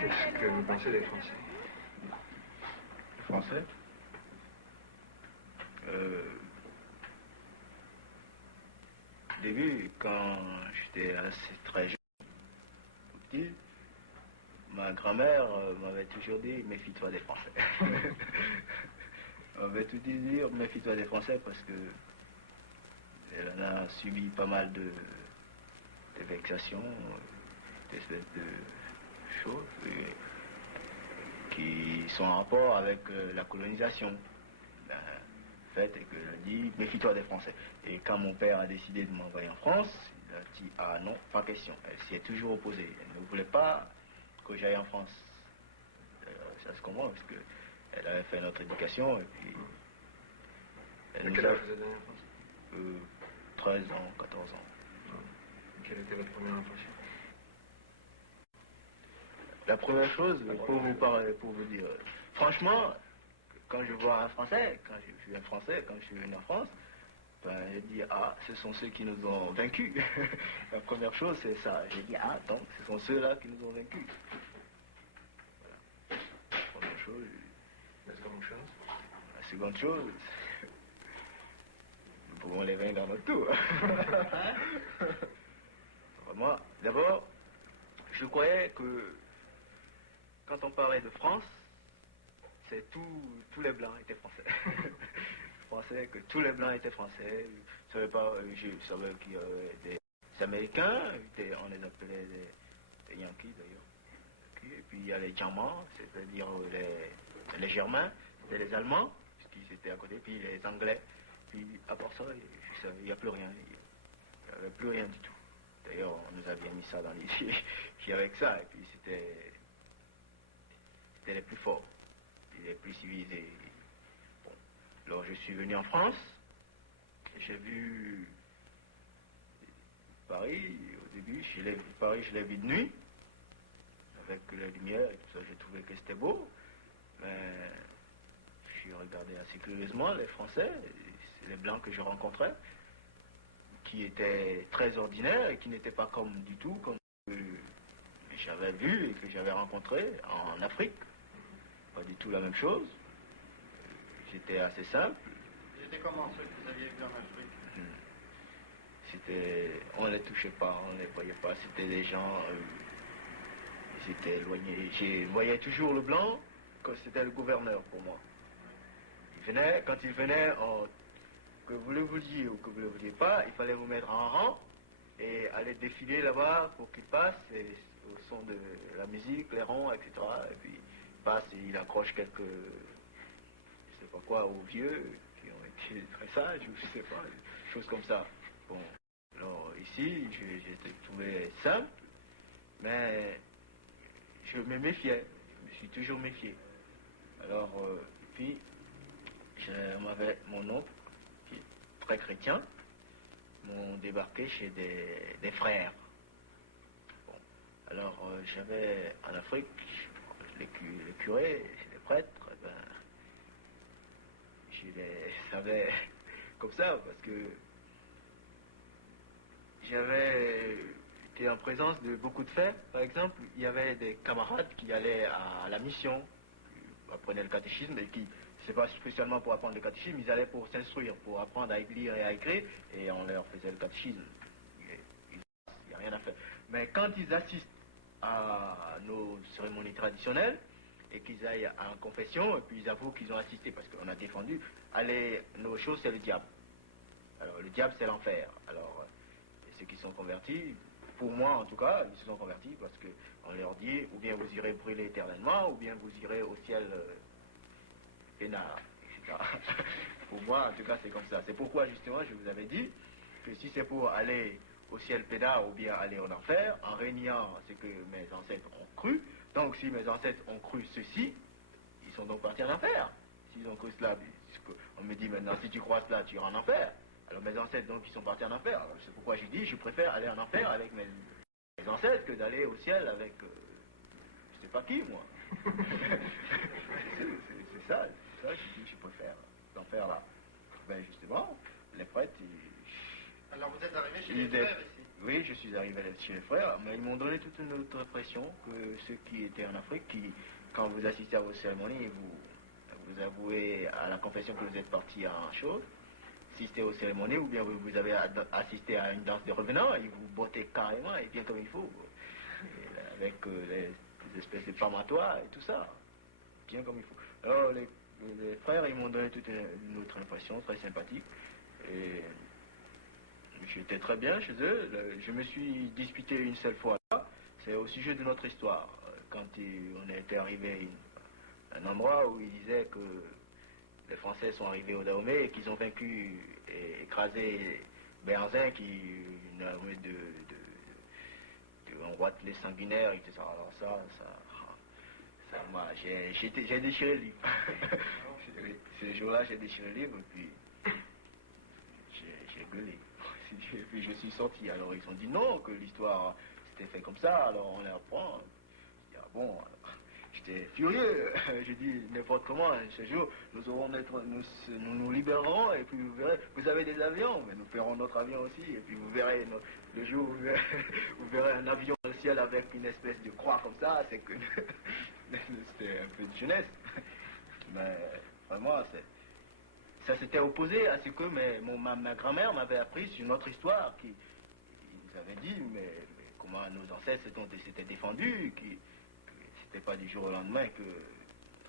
Qu'est-ce que vous pensez des Français? Les Français Au début, quand j'étais assez très jeune, tout petit, ma grand-mère m'avait toujours dit « méfie-toi des Français ». Elle m'avait tout dit « méfie-toi des Français » parce que elle en a subi pas mal de vexations, d'espèces de choses qui sont en rapport avec la colonisation. Le fait est qu'elle a dit méfie-toi des Français. Et quand mon père a décidé de m'envoyer en France, il a dit ah non, pas question. Elle s'y est toujours opposée. Elle ne voulait pas que j'aille en France. Ça se comprend parce qu'elle avait fait notre éducation et puis. À quel âge vous êtes venu en France? 13 ans, 14 ans. Quelle était votre première impression? La première chose, pour vous dire, franchement, quand je vois un Français, quand je suis un Français, quand je suis venu en France, ben, je dis, ah, ce sont ceux qui nous ont vaincus. La première chose, c'est ça. J'ai dit, ah, donc, ce sont ceux-là qui nous ont vaincus. Voilà. La première chose. La seconde chose? La seconde chose, nous pouvons les vaincre dans notre tour. Vraiment, d'abord, je croyais que quand on parlait de France, c'est tous les Blancs étaient Français. Je pensais que tous les Blancs étaient Français. Je savais pas, je savais qu'il y avait des Américains, on les appelait des Yankees d'ailleurs. Et puis il y a les Germans, c'est-à-dire les Germains, c'était les Allemands, qui étaient à côté, puis les Anglais. Puis à part ça, il n'y a plus rien. Il n'y avait plus rien du tout. D'ailleurs, on nous a bien mis ça dans les yeux avec ça, et puis c'était les plus forts, les plus civilisés. Bon. Alors je suis venu en France, et j'ai vu Paris, au début, Paris je l'ai vu de nuit, avec la lumière et tout ça, j'ai trouvé que c'était beau, mais j'ai regardé assez curieusement les Français, les Blancs que je rencontrais, qui étaient très ordinaires et qui n'étaient pas du tout comme j'avais vu et que j'avais rencontré en Afrique. Pas du tout la même chose. J'étais assez simple. C'était comment ceux que vous aviez vus en Afrique? On ne les touchait pas, on ne les voyait pas. C'était des gens, ils étaient éloignés. Je voyais toujours le blanc quand c'était le gouverneur pour moi. Quand il venait, que vous le vouliez ou que vous ne le vouliez pas, il fallait vous mettre en rang et aller défiler là-bas pour qu'il passe au son de la musique, les ronds, etc. Et puis il passe et il accroche quelques, je sais pas quoi, aux vieux qui ont été très sages ou je sais pas, des choses comme ça. Bon, alors ici, j'ai trouvé simple, mais je me méfiais, je me suis toujours méfié. Alors, puis, mon oncle, qui est très chrétien, m'ont débarqué chez des frères. Bon, alors, j'avais en Afrique, les curés, les prêtres, ben, je les savais comme ça, parce que j'avais été en présence de beaucoup de faits. Par exemple, il y avait des camarades qui allaient à la mission, qui apprenaient le catéchisme et qui, c'est pas spécialement pour apprendre le catéchisme, ils allaient pour s'instruire, pour apprendre à lire et à écrire, et on leur faisait le catéchisme. Il n'y a rien à faire. Mais quand ils assistent à nos cérémonies traditionnelles, et qu'ils aillent en confession, et puis ils avouent qu'ils ont assisté, parce qu'on a défendu, nos choses, c'est le diable. Alors, le diable, c'est l'enfer. Alors, ceux qui sont convertis, pour moi en tout cas, ils se sont convertis parce qu'on leur dit, ou bien vous irez brûler éternellement, ou bien vous irez au ciel peinard, etc. Pour moi, en tout cas, c'est comme ça. C'est pourquoi, justement, je vous avais dit que si c'est pour aller au ciel peinard ou bien aller en enfer, en régnant ce que mes ancêtres ont cru, donc si mes ancêtres ont cru ceci, ils sont donc partis en enfer. S'ils ont cru cela, on me dit maintenant, si tu crois cela, tu iras en enfer. Alors mes ancêtres, donc, ils sont partis en enfer. Alors, c'est pourquoi j'ai dit, je préfère aller en enfer avec mes ancêtres que d'aller au ciel avec, je sais pas qui, moi. c'est ça, je dis, je préfère l'enfer là. Ben justement, les prêtres, Alors vous êtes arrivé chez les frères ici? Oui, je suis arrivé chez les frères, mais ils m'ont donné toute une autre pression que ceux qui étaient en Afrique, qui, quand vous assistez à vos cérémonies, vous avouez à la confession que vous êtes parti en chose, assistez aux cérémonies, ou bien vous avez assisté à une danse de revenants, ils vous bottaient carrément, et bien comme il faut, et avec les espèces de pamatois et tout ça, bien comme il faut. Alors, les frères, ils m'ont donné toute une autre impression, très sympathique, et j'étais très bien chez eux. Je me suis disputé une seule fois là. C'est au sujet de notre histoire. Quand on était arrivé à un endroit où ils disaient que les Français sont arrivés au Dahomey et qu'ils ont vaincu et écrasé Béhanzin, qui une armée un roitelet sanguinaire, etc. Alors ça m'a... J'ai déchiré le livre. Ce jour-là, j'ai déchiré le livre et puis j'ai gueulé. Et puis je suis sorti. Alors ils ont dit non, que l'histoire s'était fait comme ça, alors on les apprend. Je dis, ah bon, alors, j'étais furieux. Je dis n'importe comment, ce jour, nous nous libérerons et puis vous verrez, vous avez des avions, mais nous ferons notre avion aussi. Et puis vous verrez, le jour où vous verrez un avion dans le ciel avec une espèce de croix comme ça, c'est que c'était un peu de jeunesse. Mais vraiment, ça s'était opposé à ce que ma grand-mère m'avait appris sur notre histoire, qui nous avait dit, mais comment nos ancêtres s'étaient défendus, que c'était pas du jour au lendemain que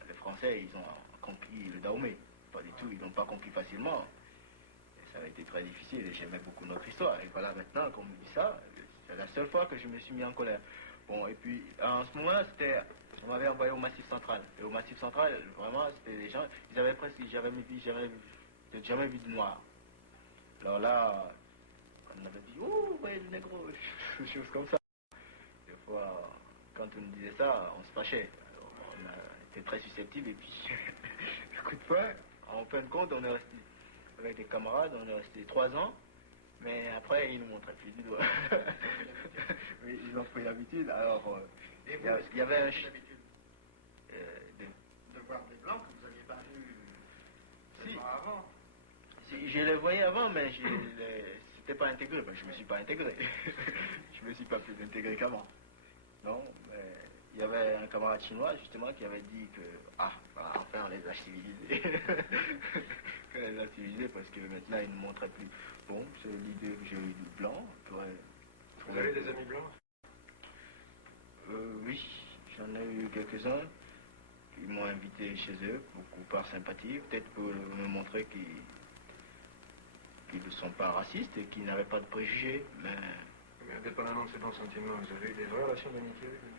les Français, ils ont conquis le Dahomey. Pas du tout, ils l'ont pas conquis facilement. Et ça a été très difficile et j'aimais beaucoup notre histoire. Et voilà, maintenant, qu'on me dit ça, c'est la seule fois que je me suis mis en colère. Bon, et puis, en ce moment-là, on m'avait envoyé au Massif Central. Et au Massif Central, vraiment, c'était des gens, ils avaient presque, j'avais jamais vu de noir. Alors là, on avait dit, oh, ouais, le négro, des choses comme ça. Des fois, quand on nous disait ça, on se fâchait. Alors, on a été très susceptibles et puis, coup de poing, en fin de compte, on est resté, avec des camarades, on est resté 3 ans. Mais après, ils nous montraient plus du doigt. Oui, ils ont pris l'habitude. Alors, il y avait un... l'habitude de voir des blancs que vous n'aviez pas vus avant. Si, je les voyais avant, mais c'était pas intégré. Ben, je me suis pas intégré. Je me suis pas plus intégré qu'avant. Non, mais il y avait un camarade chinois, justement, qui avait dit que, enfin, on les a civilisés. Qu'on les a civilisés parce que maintenant, ils ne montraient plus. Bon, c'est l'idée que j'ai eue du blanc. Vous avez des amis blancs? Oui, j'en ai eu quelques-uns. Ils m'ont invité chez eux, beaucoup par sympathie, peut-être pour me montrer qu'ils ne sont pas racistes et qu'ils n'avaient pas de préjugés, mais... Mais indépendamment de ces bons sentiments, vous avez eu des vraies relations d'amitié avec eux?